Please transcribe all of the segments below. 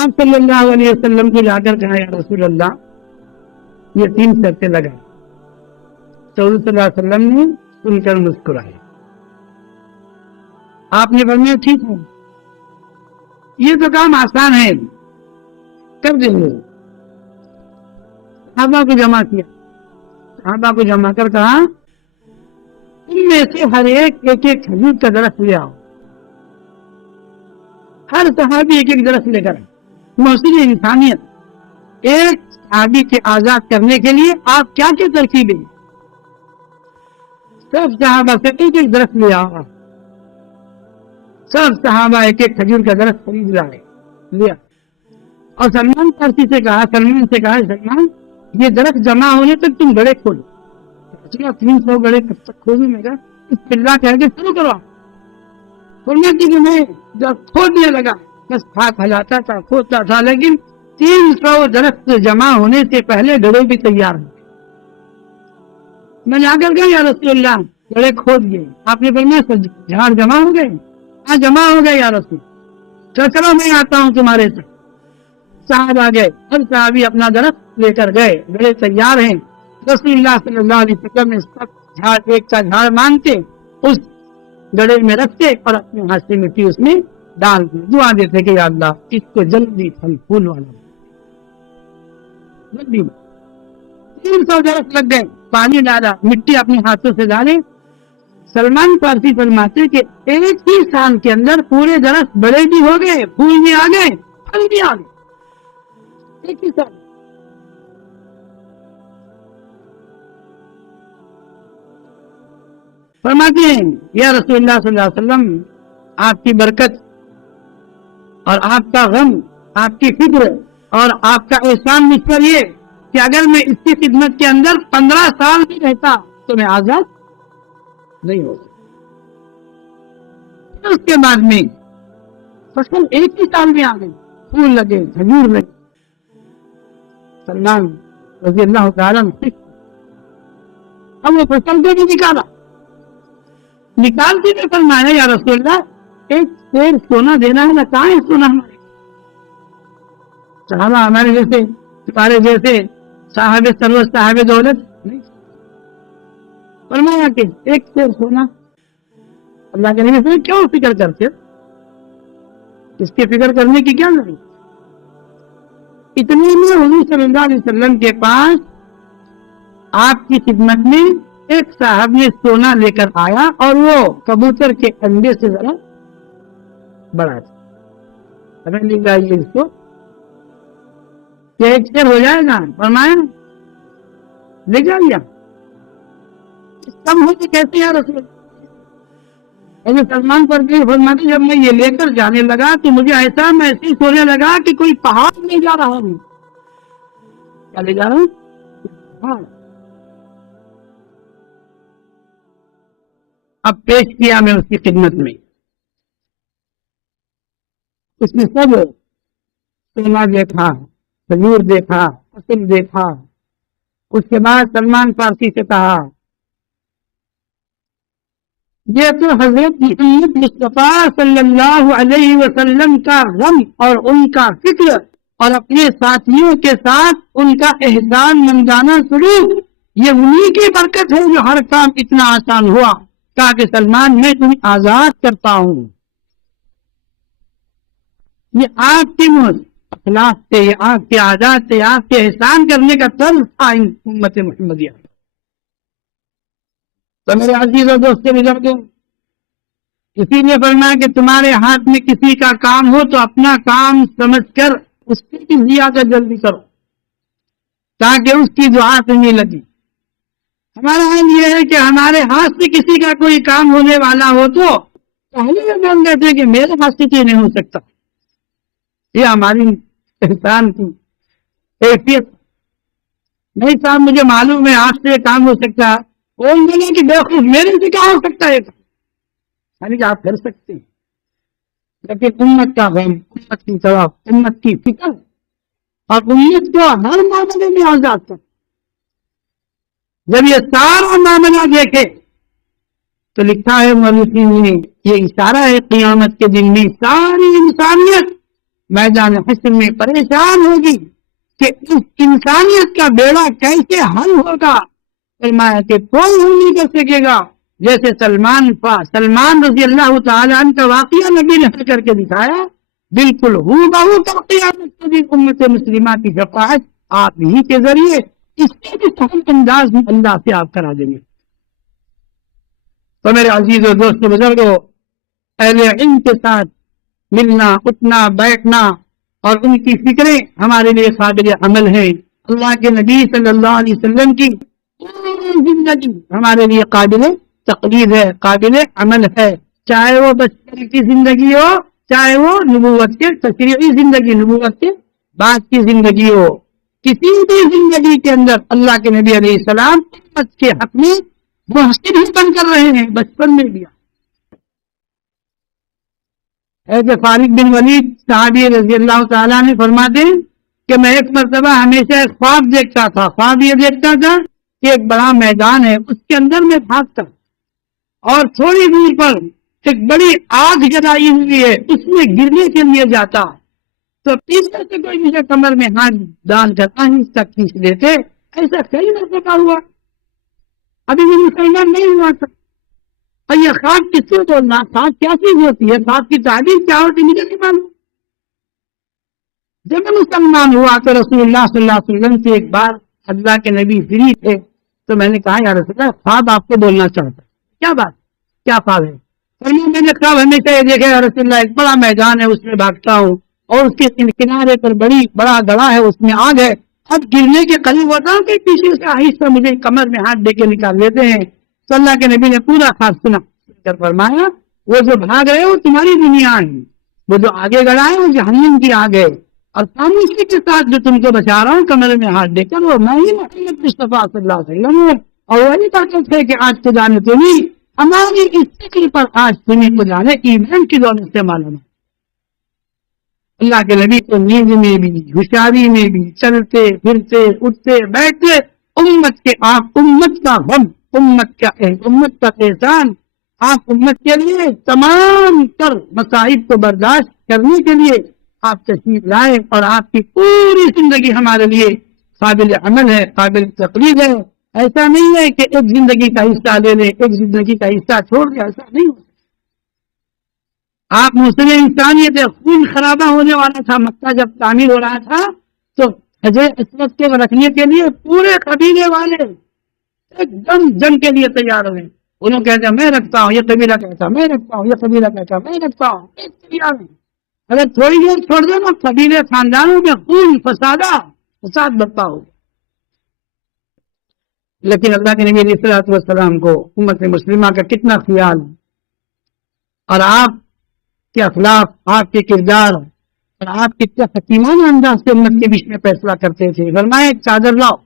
آپ صلی اللہ علیہ وسلم کو جا کر کہا یا رسول اللہ یہ 3 شرطیں لگا. تو حضور صلی اللہ علیہ وسلم نے سن کر مسکرائے. آپ نے فرمایا ٹھیک ہے یہ تو کام آسان ہے کر دیں گے. صحابہ کو جمع کیا, صحابہ کو جمع کر کہا ان میں سے ہر ایک ایک کھجور کا درخت لے آؤ. ہر صحابی ایک درخت لے کر محسن انسانیت ایک صحابی کے آزاد کرنے کے لیے آپ کیا کیا ترکیبیں. سب صحابہ سے ایک درخت لے آؤ. سب صحابہ ایک کھجور کا درخت خرید لیا اور سلمان فارسی سے کہا, سلمان یہ درخت جمع ہونے تک تم گڑے کھولو. 300 گڑے کب تک کھولوں میں کہا اس پلہ کہہ کے شروع کرو. میں جب کھودنے لگا بس ہاتھ ہلاتا تھا کھودتا تھا, لیکن 300 درخت جمع ہونے سے پہلے گڑے بھی تیار ہو. میں جا کر گیا یا رسول اللہ گڑے کھود گئے. آپ نے فرمایا جھاڑ جمع ہو گئے. ہاں جمع ہو گئے یا رسول. چلو میں آتا ہوں تمہارے ساتھ. صاحب آ گئے, ہر صحابی اپنا درخت لے کر گئے, گڑے تیار ہیں. رسول اللہ صلی اللہ علیہ وسلم نے سب جھاڑ ایک کا جھاڑ مانتے اس گڑے میں رکھتے اور اپنے ہاتھ سے مٹی اس میں ڈال دی. دعا دیتے کہ یا اللہ اس کو جلدی پھل پھول والا جلدی. 300 درخت لگ گئے, پانی ڈالا, مٹی اپنے ہاتھوں سے ڈالے. سلمان فارسی فرماتے کہ ایک ہی سال کے اندر پورے درخت بڑے بھی ہو گئے, پھول بھی آ گئے, پھل بھی آ گئے. ایک ہی سال. فرماتے ہیں یا رسول اللہ صلی اللہ علیہ وسلم آپ کی برکت اور آپ کا غم, آپ کی فکر اور آپ کا احسان مجھ پر یہ کہ اگر میں اس کی خدمت کے اندر 15 سال بھی رہتا تو میں آزاد نہیں ہو سکتا. اس کے بعد میں فصل ایک ہی سال میں آ گئی, پھول لگے, کھجور لگے. سلمان رضی اللہ تعالیٰ اب وہ فصل کو بھی نکالتے ہوئے فرمایا یا رسول اللہ ایک شیر سونا دینا ہے نا, کہاں ہے سونا ہمارے. صحابہ ہمارے جیسے تمہارے جیسے صاحب ثروت صاحب دولت نہیں. فرمایا کہ ایک شیر سونا. اللہ کے نبی سے کیوں فکر کرتے, اس کی فکر کرنے کی کیا ضرورت. اتنے میں حضور صلی اللہ علیہ وسلم کے پاس آپ کی خدمت میں ایک صاحب نے سونا لے کر آیا اور وہ کبوتر کے انڈے سے ذرا بڑا تھا. ہمیں لے جائیے اس کو, ایک شیر ہو جائے گا. فرمایا لے جائیے. کم ہوتے کیسے یا رسول. سلمان پر بھی فرماتے جب میں یہ لے کر جانے لگا تو مجھے ایسا محسوس ہونے لگا کہ کوئی پہاڑ لے جا رہا ہوں. کیا لے جا رہا ہوں؟ پہاڑ. اب پیش کیا میں اس کی خدمت میں. اس نے سب سونا دیکھا, کھجور دیکھا, فصل دیکھا. اس کے بعد سلمان فارسی سے کہا یہ تو حضرت محمد مصطفیٰ صلی اللہ علیہ وسلم کا غم اور ان کا فکر اور اپنے ساتھیوں کے ساتھ ان کا احسان مندانہ سلوک, یہ انہی کی برکت ہے جو ہر کام اتنا آسان ہوا. کہا کہ سلمان میں تمہیں آزاد کرتا ہوں. یہ آپ کے اخلاق سے, یہ آپ کے عادات سے, آپ کے احسان کرنے کا طرز تھا امت محمدیہ. تو میرے عزیز و دوست بزرگوں, اسی لیے فرمایا کہ تمہارے ہاتھ میں کسی کا کام ہو تو اپنا کام سمجھ کر اس کی زیادہ جلدی کرو تاکہ اس کی دعا تمہیں لگی. ہمارا حال یہ ہے کہ ہمارے ہاتھ سے کسی کا کوئی کام ہونے والا ہو تو پہلے یہ بول دیتے کہ میرے ہاتھ سے تو نہیں ہو سکتا. یہ ہماری احسان کی حیثیت نہیں. صاحب مجھے معلوم ہے آپ سے کام ہو سکتا, وہ بولے کہ دیکھو میرے سے کیا ہو سکتا ہے, یعنی کہ آپ کر سکتے ہیں. لیکن امت کا غم, امت کی طرف, امت کی فکر اور امت کو ہر معاملے میں آزاد کر. جب یہ سارا معاملہ دیکھے تو لکھا ہے مولوی نے یہ اشارہ ہے قیامت کے دن میں ساری انسانیت میدان حشر میں پریشان ہوگی کہ اس انسانیت کا بیڑا کیسے حل ہوگا. فرمایا کہ کوئی حل نہیں کر سکے گا. جیسے سلمان رضی اللہ تعالی عنہ کا واقعہ نبی نے حل کر کے دکھایا، بالکل ہو بہو کر قیامت کے دن امت مسلمہ کی شفاعت آپ ہی کے ذریعے اس کے بھی سہل انداز میں اللہ سے آپ کرا دیں گے. تو میرے عزیز و دوست بزرگوں، اہل علم کے ساتھ ملنا، اٹھنا، بیٹھنا اور ان کی فکریں ہمارے لیے قابل عمل ہیں. اللہ کے نبی صلی اللہ علیہ وسلم کی پوری زندگی ہمارے لیے قابل تقلید ہے، قابل عمل ہے. چاہے وہ بچپن کی زندگی ہو، چاہے وہ نبوت کے تشریعی زندگی، نبوت کے بعد کی زندگی ہو، کسی بھی زندگی کے اندر اللہ کے نبی علیہ السلام امت کے حق میں محسن ہی بن کر رہے ہیں. بچپن میں بھی حضرت خالد بن ولید صحابی رضی اللہ تعالیٰ نے فرماتے ہیں کہ میں ایک مرتبہ ہمیشہ ایک خواب دیکھتا تھا. خواب یہ دیکھتا تھا کہ ایک بڑا میدان ہے، اس کے اندر میں بھاگتا اور تھوڑی دور پر ایک بڑی آگ جلائی ہوئی ہے، اس میں گرنے کے لیے جاتا تو پیچھے سے کوئی مجھے کمر میں ہاتھ ڈال کر آہستہ کھینچ لیتے. ایسا کئی مرتبہ ہوا، ابھی بھی مسلمان نہیں ہوا تھا. اور یہ خواب کس سے بولنا، خواب کیا چیز ہوتی ہے، خواب کی تعبیر کیا ہوتی مجھے نہیں معلوم. جب میں مسلمان ہوا تو رسول اللہ صلی اللہ علیہ وسلم سے ایک بار اللہ کے نبی فری تھے تو میں نے کہا یا رسول اللہ خواب آپ کو بولنا چاہتا. کیا بات، کیا خواب ہے؟ میں نے خواب ہمیشہ یہ دیکھا یا رسول اللہ ایک بڑا میدان ہے، اس میں بھاگتا ہوں اور اس کے کنارے پر بڑا گڑھا ہے، اس میں آگ ہے. اب گرنے کے قریب ہوتا ہوں کہ پیچھے سے آہستہ مجھے کمر میں ہاتھ دے کے نکال لیتے ہیں. تو اللہ کے نبی نے پورا خواب سنا کر فرمایا وہ جو بھاگ رہے وہ تمہاری دنیا ہے، وہ جو آگے گڑھا ہے وہ جہنم کی آگ ہے، اور خاموشی کے ساتھ جو تم کو بچا رہا ہوں کمر میں ہاتھ دے کر وہ میں ہی محمد مصطفیٰ صلی اللہ علیہ وسلم ہوں. اور وہی کہتے تھے کہ آج کے جانے تمہیں ہماری اس فکر پر آج تمہیں کو جانے ایمان کی دولت سے معلوم ہے. اللہ کے نبی کو نیند میں بھی، ہوشیاری میں بھی، چلتے پھرتے اٹھتے بیٹھتے امت کے آپ، امت کا غم، امت کا احسان، آپ امت کے لیے تمام تر مصائب کو برداشت کرنے کے لیے آپ تشریف لائے، اور آپ کی پوری زندگی ہمارے لیے قابل عمل ہے، قابل تقلید ہے. ایسا نہیں ہے کہ ایک زندگی کا حصہ لے لے، ایک زندگی کا حصہ چھوڑ دیا، ایسا نہیں ہو. آپ مسلم انسانیت خون خرابہ ہونے والا تھا. مکہ جب تعمیر ہو رہا تھا تو حجر اسود کے رکھنے کے لیے پورے قبیلے والے ایک دم جنگ کے لیے تیار ہوئے. انہوں کہتے میں رکھتا ہوں، یہ قبیلہ کہتا میں رکھتا ہوں، یہ قبیلہ کہتا میں رکھتا ہوں. اگر تھوڑی دیر چھوڑ دو نا قبیلے خاندانوں میں خون فساد برپا ہو. لیکن اللہ کے نبی علیہ الصلوۃ والسلام کو امت مسلمہ کا کتنا خیال، اور آپ کے اخلاق، آپ کے کردار اور آپ کتنا حکیمانہ انداز سے امت کے بیچ میں فیصلہ کرتے تھے. فرمایا ایک چادر لاؤ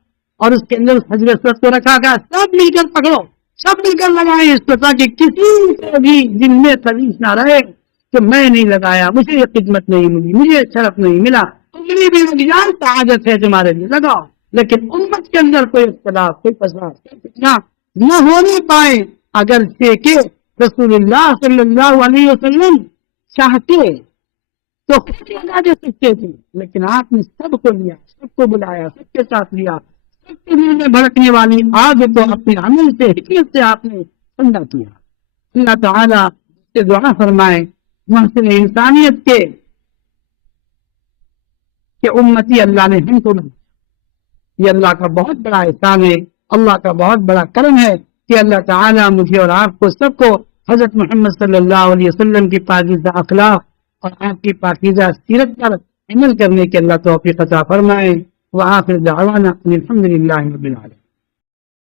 اور اس کے اندر حجر اسود کو رکھا گیا، سب مل کر پکڑو، سب مل کر لگائیں اس کو، تاکہ کسی سے بھی دل میں خلیش نہ رہے کہ میں نہیں لگایا، مجھے یہ خدمت نہیں ملی، مجھے شرف نہیں ملا. انگلی بھی لگ جائے سعادت ہے تمہارے لیے، لگاؤ. لیکن امت کے اندر کوئی اختلاف، کوئی فساد نہ ہونے پائے. اگر کہ رسول اللہ صلی اللہ علیہ وسلم چاہتے تو خود لگا دے سکتے تھے، لیکن آپ نے سب کو لیا، سب کو بلایا، سب کے ساتھ لیا. سب کے دل میں بھڑکنے والی آگ کو اپنے عمل سے، حکمت سے آپ نے ٹھنڈا کیا. اللہ تعالیٰ سے دعا فرمائے محسن انسانیت کے کہ امتی اللہ نے ہم کو بنا. یہ اللہ کا بہت بڑا احسان ہے، اللہ کا بہت بڑا کرم ہے کہ اللہ تعالیٰ مجھے اور آپ کو سب کو حضرت محمد صلی اللہ علیہ وسلم کی پاکیزہ اخلاق اور آپ کی پاکیزہ سیرت پر عمل کرنے کے اللہ توفیق عطا فرمائے. وآخر دعوانا الحمد للہ رب العالمین.